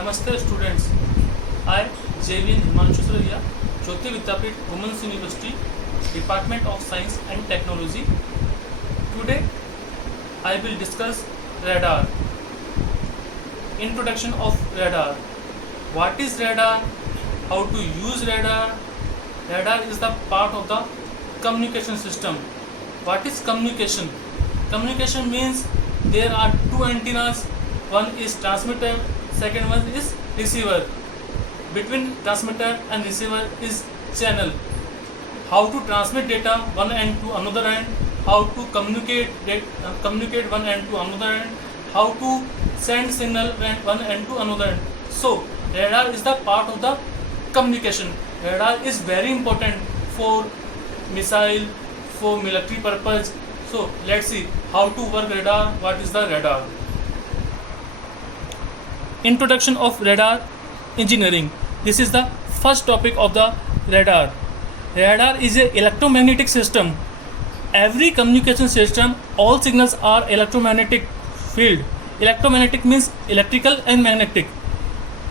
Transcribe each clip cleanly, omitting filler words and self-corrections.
Namaste students. I, JVN Himanshu Surya, Jyoti Vidyapit, Women's University, Department of Science and Technology. Today, I will discuss radar. Introduction of radar. What is radar? How to use radar? Radar is the part of the communication system. What is communication? Communication means there are two antennas. One is transmitter, second one is receiver. Between transmitter and receiver is channel. How to transmit data one end to another end, how to communicate one end to another end, how to send signal one end to another end. So radar is the part of the communication. Radar is very important for missile, for military purpose. So let's see how to work radar. What is the radar? Introduction of radar engineering. This is the first topic of the radar. Radar is an electromagnetic system. Every communication system, all signals are electromagnetic field. Electromagnetic means electrical and magnetic.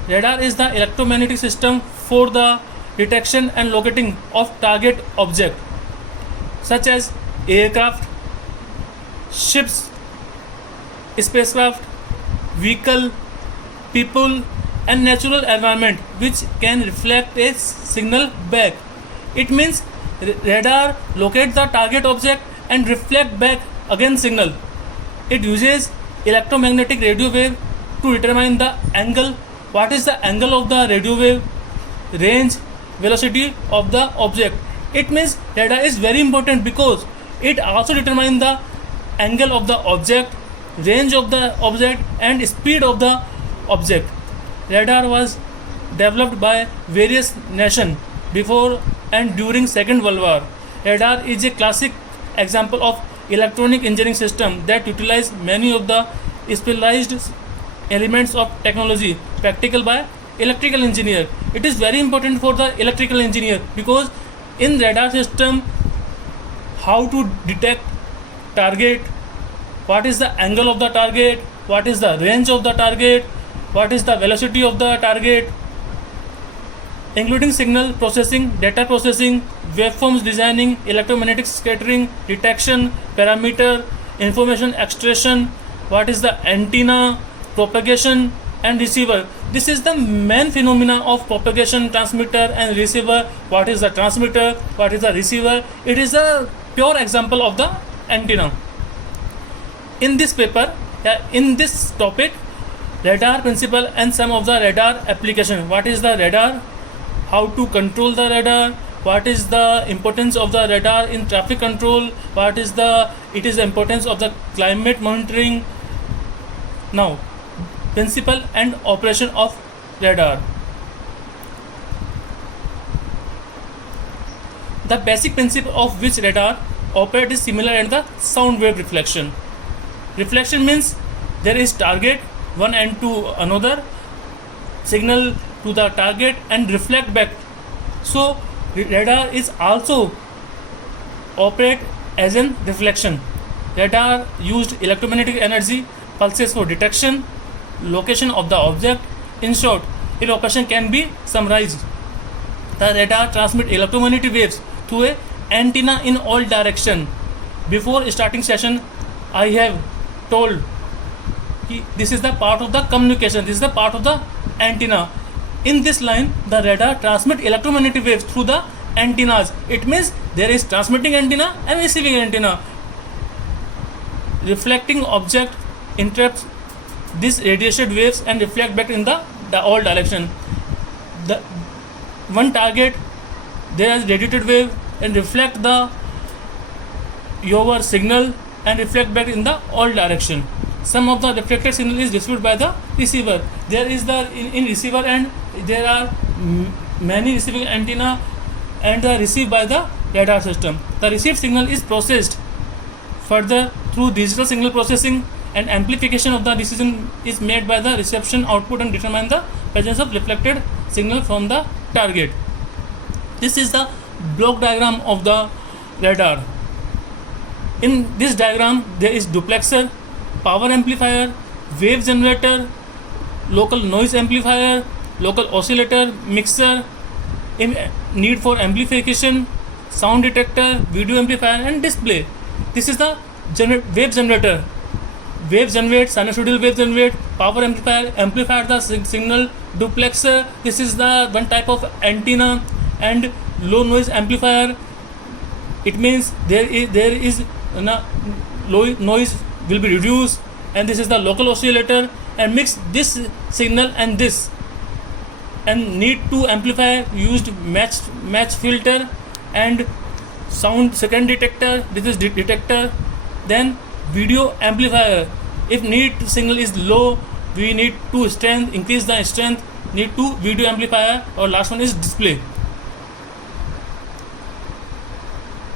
Radar is the electromagnetic system for the detection and locating of target object such as aircraft, ships, spacecraft, vehicle, people and natural environment which can reflect a signal back. It means radar locate the target object and reflect back again signal. It uses electromagnetic radio wave to determine the angle. What is the angle of the radio wave? Range, velocity of the object. It means radar is very important because it also determines the angle of the object, range of the object and speed of the object. Radar was developed by various nations before and during Second World War. Radar is a classic example of electronic engineering system that utilize many of the specialized elements of technology practical by electrical engineer. It is very important for the electrical engineer because in radar system how to detect target, what is the angle of the target, what is the range of the target, what is the velocity of the target, including signal processing, data processing, waveforms designing, electromagnetic scattering, detection, parameter, information extraction, what is the antenna, propagation and receiver. This is the main phenomena of propagation, transmitter and receiver. What is the transmitter, what is the receiver? It is a pure example of the antenna. In this paper, in this topic, radar principle and some of the radar application. What is the radar? How to control the radar? What is the importance of the radar in traffic control? What is the importance of the climate monitoring? Now, principle and operation of radar. The basic principle of which radar operate is similar in the sound wave reflection. Reflection means there is target one end to another, signal to the target and reflect back. So radar is also operate as an reflection. Radar used electromagnetic energy pulses for detection, location of the object. In short, its operation can be summarized. The radar transmit electromagnetic waves through a antenna in all direction. Before starting session, I have told this is the part of the communication, this is the part of the antenna. In this line, the radar transmit electromagnetic waves through the antennas. It means there is transmitting antenna and receiving antenna. Reflecting object interrupts these radiated waves and reflect back in the all direction. The one target, there is radiated wave and reflect your signal and reflect back in the all direction. Some of the reflected signal is received by the receiver. There is in receiver end there are many receiving antenna and are received by the radar system. The received signal is processed further through digital signal processing and amplification of the decision is made by the reception output and determine the presence of reflected signal from the target. This is the block diagram of the radar. In this diagram there is duplexer, power amplifier, wave generator, local noise amplifier, local oscillator, mixer, need for amplification, sound detector, video amplifier, and display. This is the wave generator. Wave generate, sinusoidal wave generate, power amplifier, amplifier the signal, duplexer. This is the one type of antenna, and low noise amplifier. It means there is low noise will be reduced, and this is the local oscillator, and mix this signal and this, and need to amplify used match filter, and sound second detector. This is detector. Then video amplifier. If need signal is low, we need to increase the strength, need to video amplifier, or last one is display.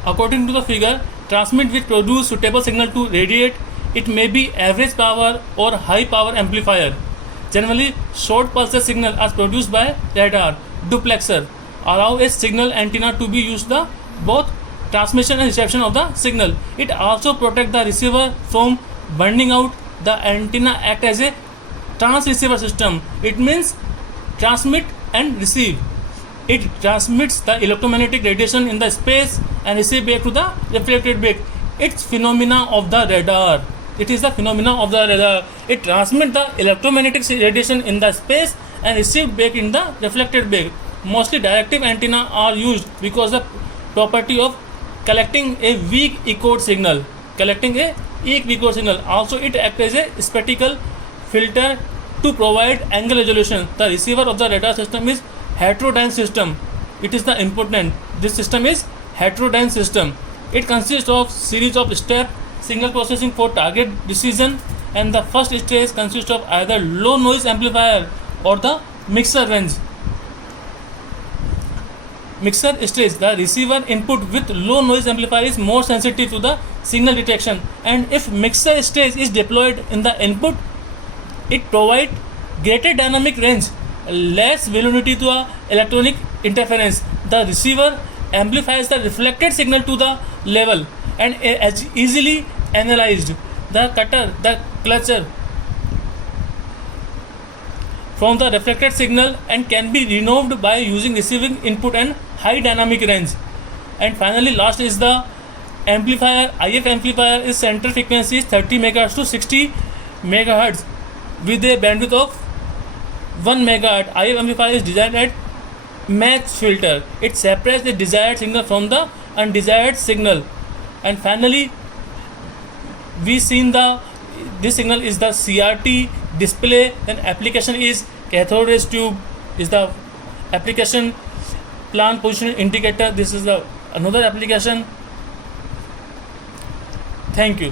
According to the figure, transmit which produce suitable signal to radiate. It may be average power or high power amplifier. Generally, short pulse signal as produced by radar duplexer allow a signal antenna to be used the both transmission and reception of the signal. It also protect the receiver from burning out. The antenna act as a transceiver system. It means transmit and receive. It transmits the electromagnetic radiation in the space and receive back to the reflected back. It's phenomena of the radar. It is the phenomena of the radar. It transmits the electromagnetic radiation in the space and receive back in the reflected back. Mostly directive antenna are used because the property of collecting a weak echoed signal. Also, it acts as a spectacle filter to provide angle resolution. The receiver of the radar system is heterodyne system. It is the important. This system is heterodyne system. It consists of series of step signal processing for target decision, and the first stage consists of either low noise amplifier or the mixer range. Mixer stage, the receiver input with low noise amplifier is more sensitive to the signal detection, and if mixer stage is deployed in the input, it provides greater dynamic range, less vulnerability to electronic interference. The receiver amplifies the reflected signal to the level and is easily analyzed. The cutter, the clutcher from the reflected signal and can be removed by using receiving input and high dynamic range. And finally, last is the amplifier. IF amplifier is center frequency is 30 MHz to 60 MHz with a bandwidth of 1 MHz. IF amplifier is designed at match filter. It separates the desired signal from the undesired signal. And finally, we seen this signal is the CRT display. Then application is cathode rays tube is the application. Plant position indicator, this is the another application. Thank you.